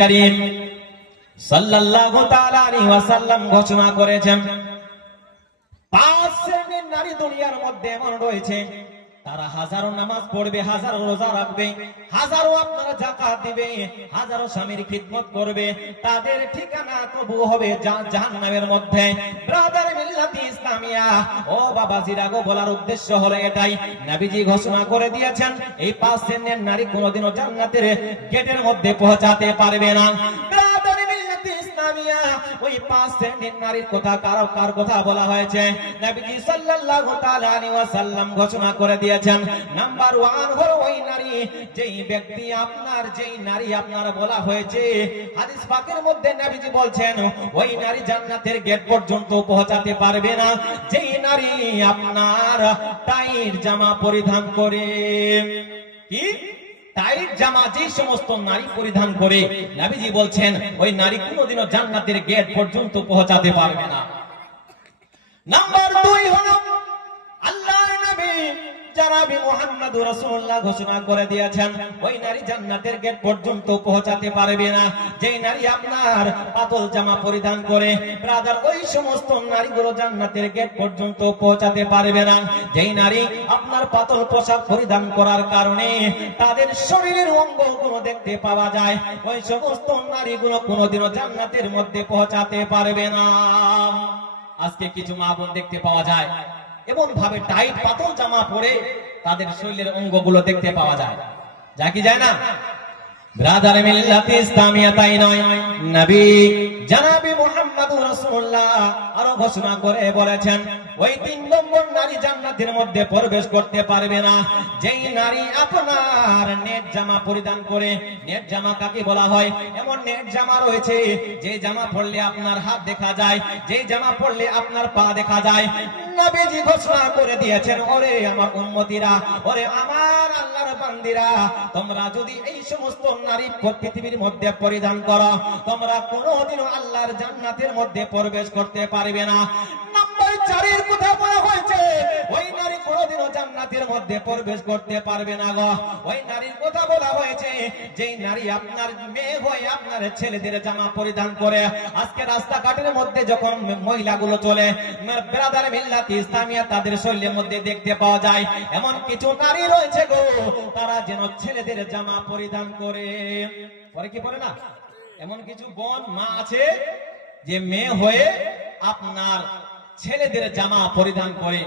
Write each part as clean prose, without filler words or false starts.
করিম সাল্লাল্লাহু তাআলা আলাইহি ওয়াসাল্লাম ঘোষণা করেছেন, 5 শ্রেণীর নারী দুনিয়ার মধ্যে এমন রয়েছে, তারা হাজারো নামাজ পড়বে, হাজারো রোজা রাখবে, হাজারো আপনারা যাকাত দিবে, হাজারো স্বামীর খিদমত করবে, তাদের ঠিকানা তবু হবে জাহান্নামের মধ্যে। ব্রাদার মিল্লাতি ইসলামিয়া, ও বাবাজিরা গো, বলার উদ্দেশ্য হলো এটাই, নবীজি ঘোষণা করে দিয়েছেন এই 5 শ্রেণীর নারী কোনোদিনও জান্নাতের গেটের মধ্যে পৌঁছাতে পারবে না। ওই 5 শ্রেণীর নারীর কথা কার কথা বলা হয়েছে? নবীজি সাল্লাল্লাহু তাআলা আলাইহি ওয়াসাল্লাম ঘোষণা করে দিয়েছেন, নাম্বার 1 হলো ওই নারী, যেই ব্যক্তি যেই নারী আপনার বলা হয়েছে, হাদিস পাকের মধ্যে নবীজি বলছেন ওই নারী জান্নাতের গেট পর্যন্ত পৌঁছাতে পারবে না যেই নারী আপনার টাইট জামা পরিধান করে। কি টাইট জামা যে সমস্ত নারী পরিধান করে, নবীজি বলছেন ওই নারী কোনোদিনও জান্নাতের গেট পর্যন্ত পৌঁছাতে পারবে না। নাম্বার 2 হলো আল্লাহর নবী জনাবে মুহাম্মদুর রাসূলুল্লাহ ঘোষণা করে দিয়েছেন ওই নারী জান্নাতের গেট পর্যন্ত পৌঁছাতে পারবে না যেই নারী আপনার পাতল জামা পরিধান করে। ব্রাদার, ওই সমস্ত নারীগুলো জান্নাতের গেট পর্যন্ত পৌঁছাতে পারবে না যেই নারী আপনার পাতল পোশাক পরিধান করার কারণে তাদের শরীরের অঙ্গগুলো দেখতে পাওয়া যায়, ওই সমস্ত নারীগুলো কোনোদিনও জান্নাতের মধ্যে পৌঁছাতে পারবে না। আজকে কিছু মা বোন দেখতে পাওয়া যায় এমন ভাবে টাইট পাতল জামা পরে তাদের শরীরের অঙ্গগুলো দেখতে পাওয়া যায়, যা কি যায় না? ব্রাদার মিল্লাতে ইসলামিয়া তাই নয়, নবী জনাবে মুহাম্মদুর রাসূলুল্লাহ আরো ঘোষণা করে বলেছেন ওই 3 নম্বর নারী জান্নাতের মধ্যে প্রবেশ করতে পারবে না যেই নারী আপনার নেট জামা পরিধান করে। নেট জামা কাকে বলা হয়? এমন নেট জামা রয়েছে যে জামা পরলে আপনার হাত দেখা যায়, যে জামা পরলে আপনার পা দেখা যায়। নবীজি ঘোষণা করে দিয়েছেন, ওরে আমার উম্মতিরা, ওরে আমার আল্লাহর বান্দিরা, তোমরা যদি এই সমস্ত নারী পৃথিবীর মধ্যে পরিধান করো, তোমরা কোনোদিনও আল্লাহর জান্নাতের মধ্যে প্রবেশ করতে পারবে না। নাম্বার 4 এর কথা বলা হয়েছে, ওই নারী কোনোদিনও জান্নাতের মধ্যে প্রবেশ করতে পারবে না গো। ওই নারীর কথা বলা হয়েছে যেই নারী আপনার মেয়ে হয়ে আপনার ছেলেদের জামা পরিধান করে। আজকে রাস্তাঘাটের মধ্যে যখন মহিলাগুলো চলে, ব্রাদার মিল্লাতে ইসলামিয়া তাদের শরীরের মধ্যে দেখতে পাওয়া যায় এমন কিছু নারী রয়েছে গো, তারা যেন ছেলেদের জামা পরিধান করে। পরে কি পরে না? এমন কিছু বোন মা আছে যে মেয়ে হয়ে আপনার ছেলেদের জামা পরিধান করে।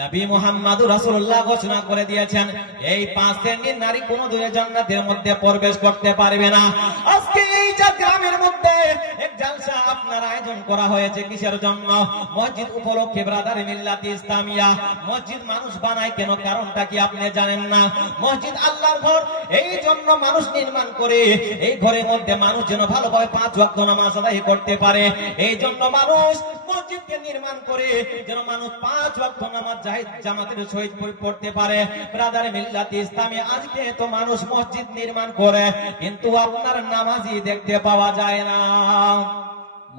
নবী মুহাম্মদুর রাসূলুল্লাহ ঘোষণা করে দিয়েছেন এই 5 শ্রেণীর নারী কোনোদিনও জান্নাতের মধ্যে প্রবেশ করতে পারবে না। আজকে এই যে গ্রামের মধ্যে এক জালসা আপনার আয়োজন করা হয়েছে, কিসের জন্য? মসজিদ উপলক্ষে। ব্রাদার মিল্লাতে ইসলামিয়া, মসজিদ মানুষ বানায় কেন? কারণটা কি আপনি জানেন না? মসজিদ আল্লাহর ঘর, এই জন্য মানুষ নির্মাণ করে এই ঘরের মধ্যে মানুষ যেন ভালোভাবে 5 ওয়াক্ত নামাজ আদায় করতে পারে। এই জন্য মানুষ মসজিদকে নির্মাণ করে যেন মানুষ 5 ওয়াক্ত নামাজ জামাতের সহিত পড়তে পারে। ব্রাদার মিল্লাতে ইসলামিয়া, আজকে তো মানুষ মসজিদ নির্মাণ করে কিন্তু আপনার নামাজি দেখতে পাওয়া যায় না।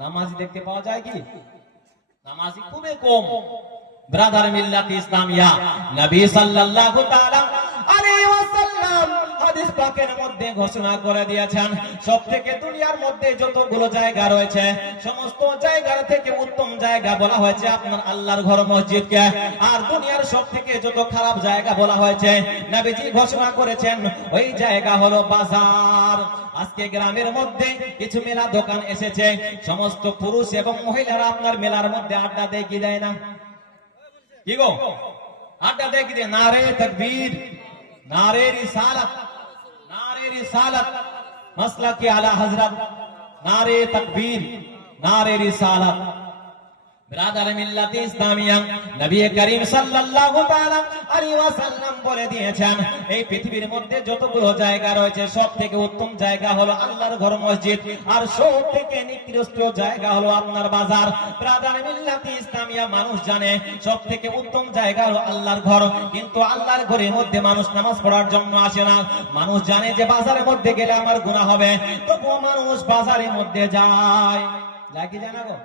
নামাজি দেখতে পাওয়া যায় কি? নামাজি খুবই কম। ব্রাদার মিল্লাতে ইসলামিয়া, নবী সাল্লাল্লাহু তাআলা আলাইহি ওয়াসাল্লাম হাদিস পাকের মধ্যে ঘোষণা করে দিয়েছেন সবথেকে দুনিয়ার মধ্যে যতগুলো জায়গা রয়েছে সমস্ত জায়গার থেকে উত্তম জায়গা বলা হয়েছে আপনার আল্লাহর ঘর মসজিদকে। আর দুনিয়ার সবথেকে যত খারাপ জায়গা বলা হয়েছে নবীজি ঘোষণা করেছেন ওই জায়গা হলো বাজার। আজকে গ্রামের মধ্যে কিছু মেলা দোকান এসেছে, সমস্ত পুরুষ এবং মহিলারা আপনার মেলার মধ্যে আড্ডা দেয় কি দেয় না? কি গো, আড্ডা দেয় কি দেয়? নারে তাকবীর, নারে রিসালাত, নারে রিসালাত, মাসলাকে আলা হযরত, নারে তাকবীর, নারে রিসালাত। ব্রাদার মিল্লাতে ইসলামিয়া, নবী করিম সাল্লাল্লাহু তাআলা আলাইহি ওয়াসাল্লাম বলে দিয়েছেন এই পৃথিবীর মধ্যে যতগুলো জায়গা রয়েছে সবথেকে উত্তম জায়গা হলো আল্লাহর ঘর মসজিদ, আর সবথেকে নিকৃষ্ট জায়গা হলো আপনার বাজার। ব্রাদার মিল্লাতে ইসলামিয়া, মানুষ জানে সবথেকে উত্তম জায়গা হলো আল্লাহর ঘর, কিন্তু আল্লাহর ঘরের মধ্যে মানুষ নামাজ পড়ার জন্য আসে না। মানুষ জানে যে বাজারের মধ্যে গেলে আমার গুনাহ হবে, তবুও মানুষ বাজারের মধ্যে যায়। যায় কি যায় না গো?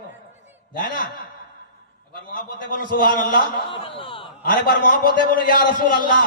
যায় না? একবার মহব্বতে বলুন সুবহানাল্লাহ, আরেকবার মহব্বতে বলুন ইয়া রাসূলুল্লাহ।